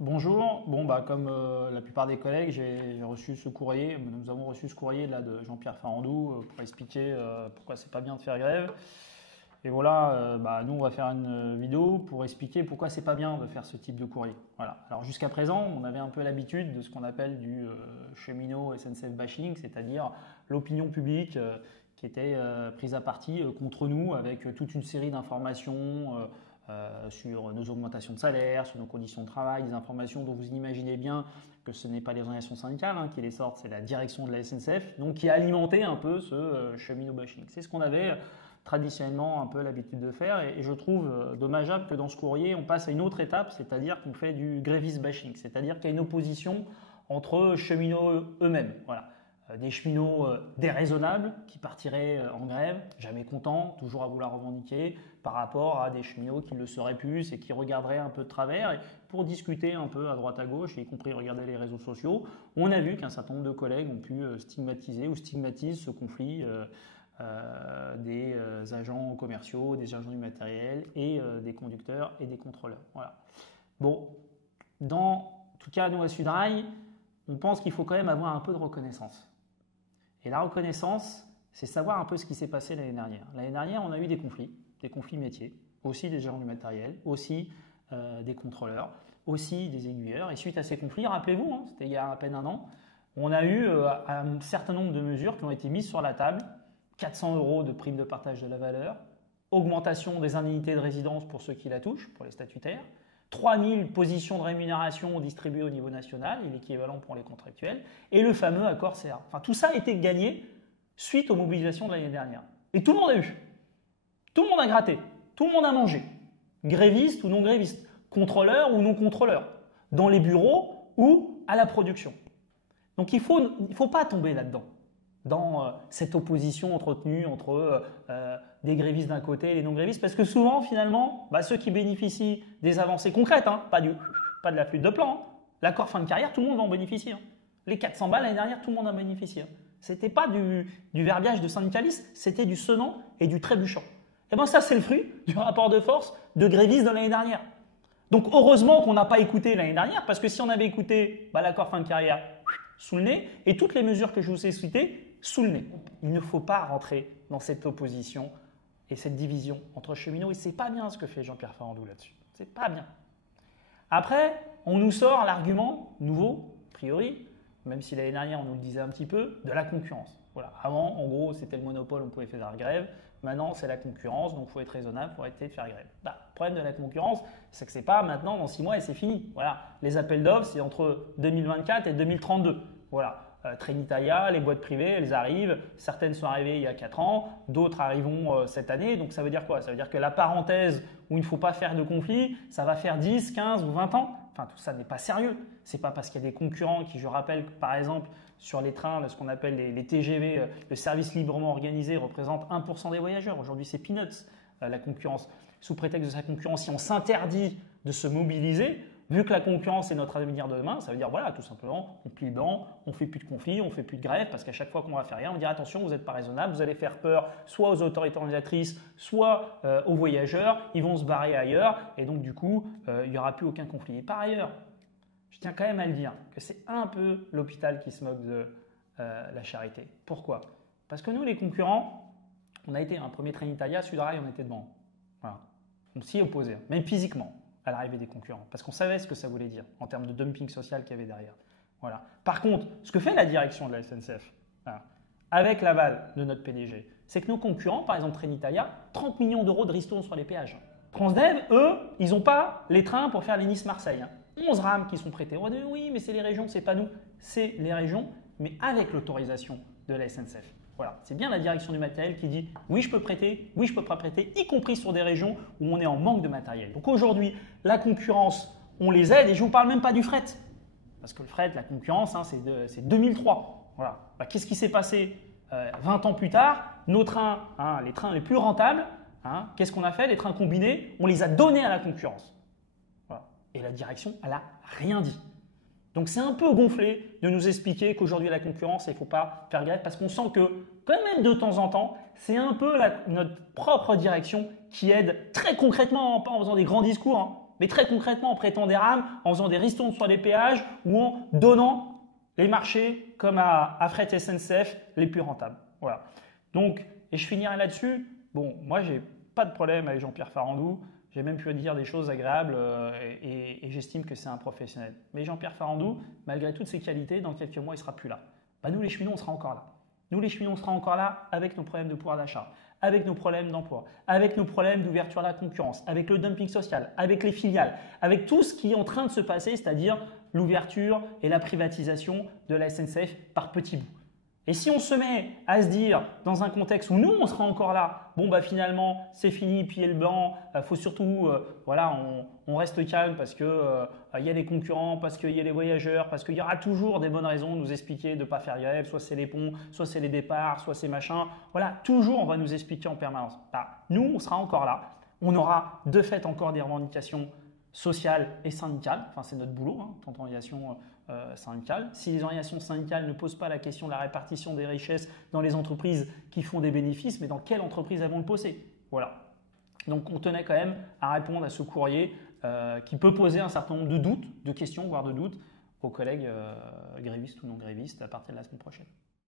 Bonjour. Comme la plupart des collègues, j'ai reçu ce courrier. Nous avons reçu ce courrier là de Jean-Pierre Farandou pour expliquer pourquoi c'est pas bien de faire grève. Et voilà, nous on va faire une vidéo pour expliquer pourquoi c'est pas bien de faire ce type de courrier. Voilà. Alors jusqu'à présent, on avait un peu l'habitude de ce qu'on appelle du cheminot SNCF bashing, c'est-à-dire l'opinion publique qui était prise à partie contre nous avec toute une série d'informations. Sur nos augmentations de salaire, sur nos conditions de travail, des informations dont vous imaginez bien que ce n'est pas les organisations syndicales qui les sortent, c'est la direction de la SNCF, donc qui a alimenté un peu ce cheminot bashing. C'est ce qu'on avait traditionnellement un peu l'habitude de faire et je trouve dommageable que dans ce courrier, on passe à une autre étape, c'est-à-dire qu'on fait du gréviste bashing, c'est-à-dire qu'il y a une opposition entre cheminots eux-mêmes. Voilà. Des cheminots déraisonnables qui partiraient en grève, jamais contents, toujours à vouloir revendiquer, par rapport à des cheminots qui le seraient plus et qui regarderaient un peu de travers. Et pour discuter un peu à droite à gauche, y compris regarder les réseaux sociaux, on a vu qu'un certain nombre de collègues ont pu stigmatiser ou stigmatisent ce conflit des agents commerciaux, des agents du matériel et des conducteurs et des contrôleurs. Voilà. Bon, en tout cas, nous à Sudrail, on pense qu'il faut quand même avoir un peu de reconnaissance. Et la reconnaissance, c'est savoir un peu ce qui s'est passé l'année dernière. L'année dernière, on a eu des conflits métiers, aussi des gérants du matériel, aussi des contrôleurs, aussi des aiguilleurs. Et suite à ces conflits, rappelez-vous, c'était il y a à peine un an, on a eu un certain nombre de mesures qui ont été mises sur la table. 400 € de prime de partage de la valeur, augmentation des indemnités de résidence pour ceux qui la touchent, pour les statutaires, 3000 positions de rémunération distribuées au niveau national, et l'équivalent pour les contractuels, et le fameux accord CA. Enfin, tout ça a été gagné suite aux mobilisations de l'année dernière. Et tout le monde a eu. Tout le monde a gratté. Tout le monde a mangé. Grévistes ou non grévistes, contrôleurs ou non contrôleurs, dans les bureaux ou à la production. Donc il faut pas tomber là-dedans, dans cette opposition entretenue entre des grévistes d'un côté et les non-grévistes, parce que souvent, finalement, ceux qui bénéficient des avancées concrètes, pas de la flûte de plan, l'accord fin de carrière, tout le monde va en bénéficier. Les 400 balles l'année dernière, tout le monde en bénéficié. Ce n'était pas du verbiage de syndicaliste, c'était du sonnant et du trébuchant. Et bien ça, c'est le fruit du rapport de force de grévistes de l'année dernière. Donc heureusement qu'on n'a pas écouté l'année dernière, parce que si on avait écouté l'accord fin de carrière sous le nez, et toutes les mesures que je vous ai citées, sous le nez. Il ne faut pas rentrer dans cette opposition et cette division entre cheminots. Et ce n'est pas bien ce que fait Jean-Pierre Farandou là-dessus. Ce n'est pas bien. Après, on nous sort l'argument nouveau, a priori, même si l'année dernière on nous le disait un petit peu, de la concurrence. Voilà. Avant, en gros, c'était le monopole, on pouvait faire la grève. Maintenant, c'est la concurrence, donc il faut être raisonnable pour arrêter de faire grève. Le problème de la concurrence, c'est que ce n'est pas maintenant dans 6 mois et c'est fini. Voilà. Les appels d'offres, c'est entre 2024 et 2032. Voilà. Trenitalia, les boîtes privées, elles arrivent. Certaines sont arrivées il y a 4 ans, d'autres arriveront cette année. Donc ça veut dire quoi? Ça veut dire que la parenthèse où il ne faut pas faire de conflit, ça va faire 10, 15 ou 20 ans. Enfin, tout ça n'est pas sérieux. Ce n'est pas parce qu'il y a des concurrents qui, je rappelle, par exemple, sur les trains, ce qu'on appelle les TGV, le service librement organisé représente 1% des voyageurs. Aujourd'hui, c'est peanuts, la concurrence. Sous prétexte de sa concurrence, si on s'interdit de se mobiliser, vu que la concurrence est notre avenir de demain, ça veut dire, voilà, tout simplement, on plie le banc, on ne fait plus de conflits, on ne fait plus de grève, parce qu'à chaque fois qu'on va faire rien, on dit attention, vous n'êtes pas raisonnable, vous allez faire peur soit aux autorités organisatrices, soit aux voyageurs, ils vont se barrer ailleurs, et donc du coup, il n'y aura plus aucun conflit. Et par ailleurs, je tiens quand même à le dire, que c'est un peu l'hôpital qui se moque de la charité. Pourquoi? Parce que nous, les concurrents, on a été un premier Trenitalia, Sudrail, on était devant. Voilà. On s'y opposait, même physiquement, à l'arrivée des concurrents, parce qu'on savait ce que ça voulait dire en termes de dumping social qu'il y avait derrière. Voilà. Par contre, ce que fait la direction de la SNCF, avec l'aval de notre PDG, c'est que nos concurrents, par exemple Trenitalia, 30 millions d'euros de ristournes sur les péages. Transdev, eux, ils n'ont pas les trains pour faire les Nice-Marseille. 11 rames qui sont prêtées. On va dire oui, mais c'est les régions, c'est pas nous. C'est les régions, mais avec l'autorisation de la SNCF. Voilà, c'est bien la direction du matériel qui dit oui, je peux prêter, oui, je peux pas prêter, y compris sur des régions où on est en manque de matériel. Donc aujourd'hui, la concurrence, on les aide et je ne vous parle même pas du fret. Parce que le fret, la concurrence, c'est 2003. Voilà. Qu'est-ce qui s'est passé 20 ans plus tard? Nos trains, les trains les plus rentables, qu'est-ce qu'on a fait? Les trains combinés, on les a donnés à la concurrence. Voilà. Et la direction, elle n'a rien dit. Donc c'est un peu gonflé de nous expliquer qu'aujourd'hui la concurrence, il ne faut pas faire grève parce qu'on sent que quand même de temps en temps, c'est un peu notre propre direction qui aide très concrètement, pas en faisant des grands discours, Mais très concrètement, en prêtant des rames, en faisant des ristournes sur les péages ou en donnant les marchés comme à Fret SNCF les plus rentables. Voilà. Donc, et je finirai là-dessus. Bon, moi, j'ai pas de problème avec Jean-Pierre Farandou. J'ai même pu dire des choses agréables et j'estime que c'est un professionnel. Mais Jean-Pierre Farandou, malgré toutes ses qualités, dans quelques mois, il ne sera plus là. Bah, nous, les cheminots, on sera encore là. Nous, les cheminots, on sera encore là avec nos problèmes de pouvoir d'achat, avec nos problèmes d'emploi, avec nos problèmes d'ouverture à la concurrence, avec le dumping social, avec les filiales, avec tout ce qui est en train de se passer, c'est-à-dire l'ouverture et la privatisation de la SNCF par petits bouts. Et si on se met à se dire, dans un contexte où nous, on sera encore là, bon, bah finalement, c'est fini, pied le banc, faut surtout, voilà, on reste calme parce qu'il y a les concurrents, parce qu'il y a les voyageurs, parce qu'il y aura toujours des bonnes raisons de nous expliquer de ne pas faire grève, soit c'est les ponts, soit c'est les départs, soit c'est machin. Voilà, toujours, on va nous expliquer en permanence. Bah, nous, on sera encore là. On aura de fait encore des revendications sociales et syndicales. Enfin, c'est notre boulot, hein, tant organisation syndicale. Si les organisations syndicales ne posent pas la question de la répartition des richesses dans les entreprises qui font des bénéfices, mais dans quelle entreprise elles vont le poser? Voilà. Donc, on tenait quand même à répondre à ce courrier qui peut poser un certain nombre de doutes, de questions, voire de doutes aux collègues grévistes ou non grévistes à partir de la semaine prochaine.